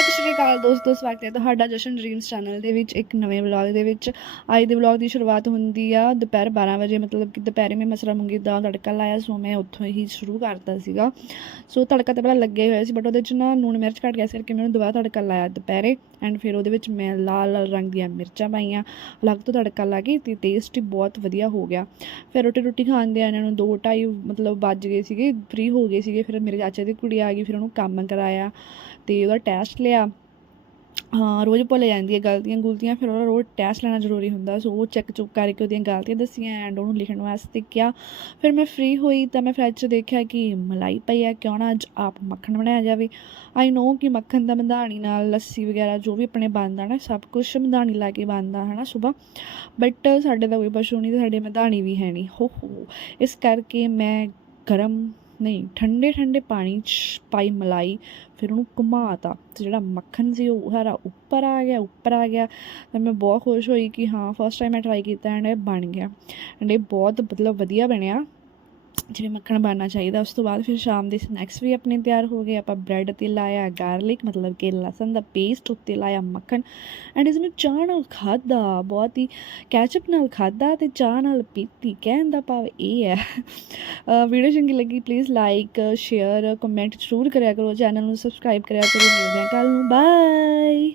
ਸਤਿ ਸ਼੍ਰੀ ਅਕਾਲ ਦੋਸਤੋ ਸਵਾਗਤ ਹੈ ਤੁਹਾਡਾ ਜਸ਼ਨ ਡ੍ਰੀਮਸ ਚੈਨਲ ਦੇ ਵਿੱਚ, ਇੱਕ ਨਵੇਂ ਵਲੌਗ ਦੇ ਵਿੱਚ। ਅੱਜ ਦੇ ਵਲੌਗ ਦੀ ਸ਼ੁਰੂਆਤ ਹੁੰਦੀ ਆ ਦੁਪਹਿਰ 12 ਵਜੇ, ਮਤਲਬ ਕਿ ਦੁਪਹਿਰੇ ਮੈਂ ਮਸਰਾ ਮੂੰਗੀ ਦਾ ਤੜਕਾ ਲਾਇਆ ਸੋ ਮੈਂ ਉੱਥੋਂ ਹੀ ਸ਼ੁਰੂ ਕਰਤਾ ਸੀਗਾ। ਸੋ ਤੜਕਾ ਤਾਂ ਪਹਿਲਾਂ ਲੱਗਿਆ ਹੋਇਆ ਸੀ ਬਟ ਉਹਦੇ 'ਚ ਨਾ ਲੂਣ ਮਿਰਚ ਘੱਟ ਗਿਆ ਸੀ ਕਰਕੇ ਮੈਨੂੰ ਦੁਬਾਰਾ ਤੜਕਾ ਲਾਇਆ ਦੁਪਹਿਰੇ। ਐਂਡ ਫਿਰ ਉਹਦੇ ਵਿੱਚ ਮੈਂ ਲਾਲ ਲਾਲ ਰੰਗ ਦੀਆਂ ਮਿਰਚਾਂ ਪਾਈਆਂ, ਅਲੱਗ ਤੋਂ ਤੜਕਾ ਲਾ ਕੇ ਤੇ ਟੇਸਟ ਹੀ ਬਹੁਤ ਵਧੀਆ ਹੋ ਗਿਆ। ਫਿਰ ਰੋਟੀ ਰੋਟੀ ਖਾਂਦੇ ਆ ਇਹਨਾਂ ਨੂੰ 2:30 ਮਤਲਬ ਵੱਜ ਗਏ ਸੀਗੇ ਫ੍ਰੀ ਹੋ ਗਏ ਸੀਗੇ। ਫਿਰ ਮੇਰੇ ਚਾਚੇ ਦੀ ਕੁੜੀ ਆ ਗਈ, ਫਿਰ ਉਹਨੂੰ ਕੰਮ ਕਰਾਇਆ ਤੇ ਉਹਦਾ ਟੈਸਟ ਲਿਆ, ਹਾਂ, ਰੋਜ਼ ਭੁੱਲ ਜਾਂਦੀ ਹੈ ਗਲਤੀਆਂ, ਗੁਲਤੀਆਂ, ਫਿਰ ਉਹਦਾ ਰੋਜ਼ ਟੈਸਟ ਲੈਣਾ ਜ਼ਰੂਰੀ ਹੁੰਦਾ, ਸੋ ਉਹ ਚੈੱਕ ਚੁੱਕ ਕਰਕੇ ਉਹਦੀਆਂ ਗਲਤੀਆਂ ਦੱਸੀਆਂ ਐਂਡ ਉਹਨੂੰ ਲਿਖਣ ਵਾਸਤੇ ਕਿਹਾ। ਫਿਰ ਮੈਂ ਫ੍ਰੀ ਹੋਈ ਤਾਂ ਮੈਂ ਫਰਿੱਜ 'ਚ ਦੇਖਿਆ ਕਿ ਮਲਾਈ ਪਈ ਆ ਕਿਉਂ ਨਾ ਅੱਜ ਆਪ ਮੱਖਣ ਬਣਾਇਆ ਜਾਵੇ। ਆਈ ਨੋ ਕਿ ਮੱਖਣ ਦਾ ਮਧਾਣੀ ਨਾਲ ਲੱਸੀ ਵਗੈਰਾ ਜੋ ਵੀ ਆਪਣੇ ਬਣਦਾ ਨਾ, ਸਭ ਕੁਝ ਮਧਾਣੀ ਲਾ ਕੇ ਬਣਦਾ ਹੈ ਨਾ ਸਵੇਰ ਬਟ ਸਾਡੇ ਦਾ ਕੋਈ ਪਸ਼ੂ ਨਹੀਂ ਤੇ ਸਾਡੇ ਮਧਾਣੀ ਵੀ ਹੈ ਨਹੀਂ। ਹੋ ਹੋ ਇਸ ਕਰਕੇ ਮੈਂ ਗਰਮ ਨਹੀਂ, ਠੰਡੇ ਠੰਡੇ ਪਾਣੀ 'ਚ ਪਾਈ ਮਲਾਈ, ਫਿਰ ਉਹਨੂੰ ਘੁਮਾਤਾ। ਤੇ ਜਿਹੜਾ ਮੱਖਣ ਸੀ, ਉਹ ਸਾਰਾ ਉੱਪਰ ਆ ਗਿਆ, ਉੱਪਰ ਆ ਗਿਆ। ਤਾਂ ਮੈਂ ਬਹੁਤ ਖੁਸ਼ ਹੋਈ ਕਿ ਹਾਂ ਫਸਟ ਟਾਈਮ ਮੈਂ ਟਰਾਈ ਕੀਤਾ ਐਂਡ ਇਹ ਬਣ ਗਿਆ। ਐਂਡ ਇਹ ਬਹੁਤ ਮਤਲਬ ਵਧੀਆ ਬਣਿਆ। ਜਿਵੇਂ ਮੱਖਣ ਬਣਨਾ ਚਾਹੀਦਾ, ਉਸ ਤੋਂ ਬਾਅਦ ਫਿਰ ਸ਼ਾਮ ਦੇ ਸਨੈਕਸ ਵੀ ਆਪਣੇ ਤਿਆਰ ਹੋ ਗਏ। ਆਪਾਂ ਬ੍ਰੈਡ ਤੇ ਲਾਇਆ ਗਾਰਲਿਕ ਮਤਲਬ ਕਿ ਲਸਣ ਦਾ ਪੇਸਟ ਉੱਤੇ ਲਾਇਆ ਮੱਖਣ। ਐਂਡ ਇਸ ਨੂੰ ਚਾਹ ਨਾਲ ਖਾਦਾ ਬਹੁਤ ਹੀ ਕੈਚਅਪ ਨਾਲ ਖਾਦਾ ਤੇ ਚਾਹ ਨਾਲ ਪੀਤੀ। ਕਹਿਣ ਦਾ ਭਾਵ ਇਹ ਹੈ। ਵੀਡੀਓ ਚੰਗੀ ਲੱਗੀ ਪਲੀਜ਼ ਲਾਈਕ ਸ਼ੇਅਰ ਕਮੈਂਟ ਜ਼ਰੂਰ ਕਰਿਆ ਕਰੋ। ਚੈਨਲ ਨੂੰ ਸਬਸਕ੍ਰਾਈਬ ਕਰਿਆ ਕਰੋ। ਮਿਲਦੇ ਹਾਂ ਕੱਲ ਨੂੰ। ਬਾਏ